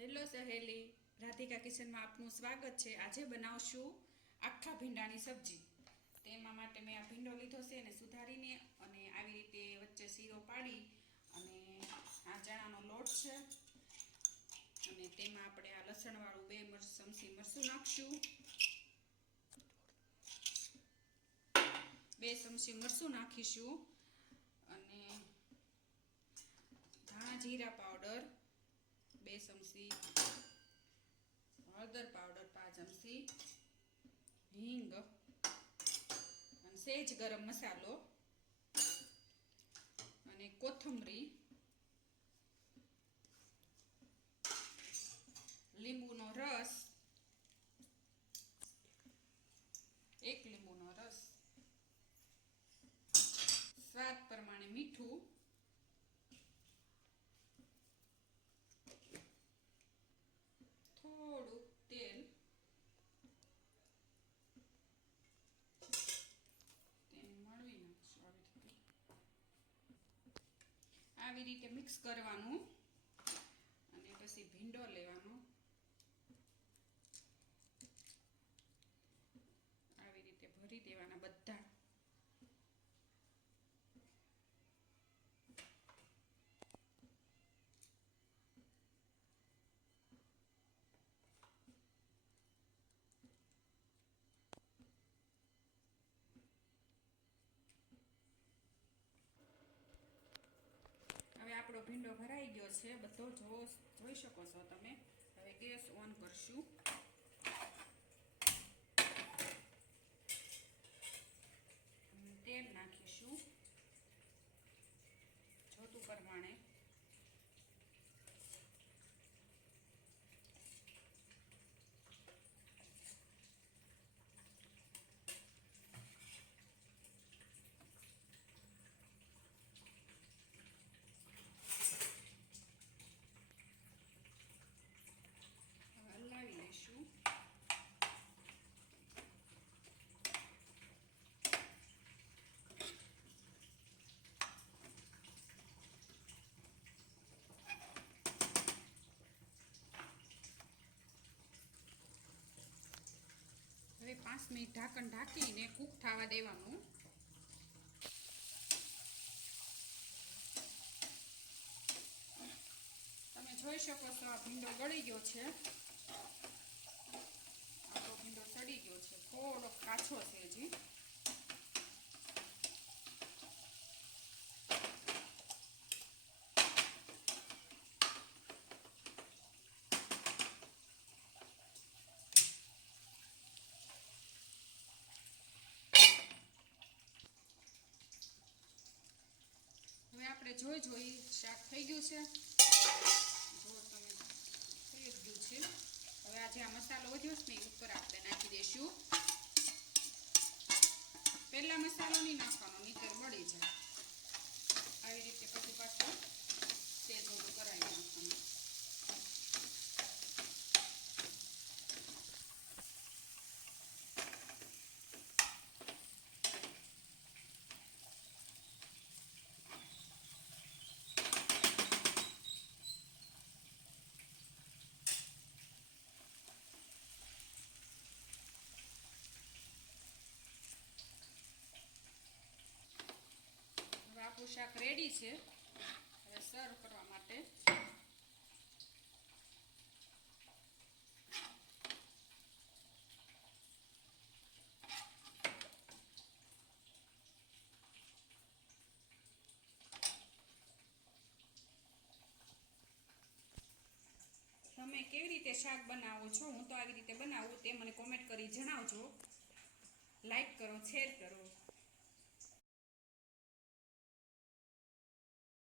Hello સહેલી, રાધિકા કિચનમાં આપનું સ્વાગત છે। આજે બનાવશું આખા ભીંડાની સબ્જી। તેમાં માટે મેં આ ભીંડો લીધો છે અને સુધારીને અને આવી રીતે વચ્ચે શીરો પાડી અને આ ચણાનો લોટ છે અને તેમાં આપણે આ લસણવાળું 2 ચમચી મરચું નાખશું। 2 ચમચી મરચું નાખીશું અને ધાણા જીરા પાવડર 2 ચમચી, હળદર પાવડર 5 ચમચી, હિંગ અને સહેજ ગરમ મસાલો અને કોથમરી, લીંબુનો રસ, 1 લીંબુનો રસ, સ્વાદ પ્રમાણે મીઠું, થોડું તેલ, તેને મળવી નાખશું। આવી રીતે મિક્સ કરવાનું અને પછી ભીંડો લેવાનો, આવી રીતે ભરી દેવાના બધા। હવે આપણો ભીંડો ભરાઈ ગયો છે બધો, જોઈ શકો છો તમે। હવે ગેસ ઓન કરશું, તેલ નાખીશું જોતું પ્રમાણે, હલાવી લઈશું। હવે 5 મિનિટ ઢાંકણ ઢાંકીને કૂક થવા દેવાનું। તમે જોઈ શકો છો આ ભીંડો ગળી ગયો છે, આપણો ભીંડો સડી ગયો છે, થોડો કાચો છે હજી। હવે આપણે જોઈ શાક થઈ ગયું છે, જો તમે થઈ જ ગયું છે। હવે આ જે આ મસાલો વધ્યો છે ને એ ઉપર આપણે નાખી દઈશું। પહેલા મસાલો નહીં નાખવાનો, નહીંતર બળી જાય। આવી રીતે પછી પાછું તે થોડું કરાવી નાખવાનું। આપણું શાક રેડી છે, હવે સર્વ કરવા માટે તમે કેવી રીતે શાક બનાવો છો? હું તો આવી રીતે બનાવું, તે મને કોમેન્ટ કરી જણાવજો। લાઈક કરો, શેર કરો।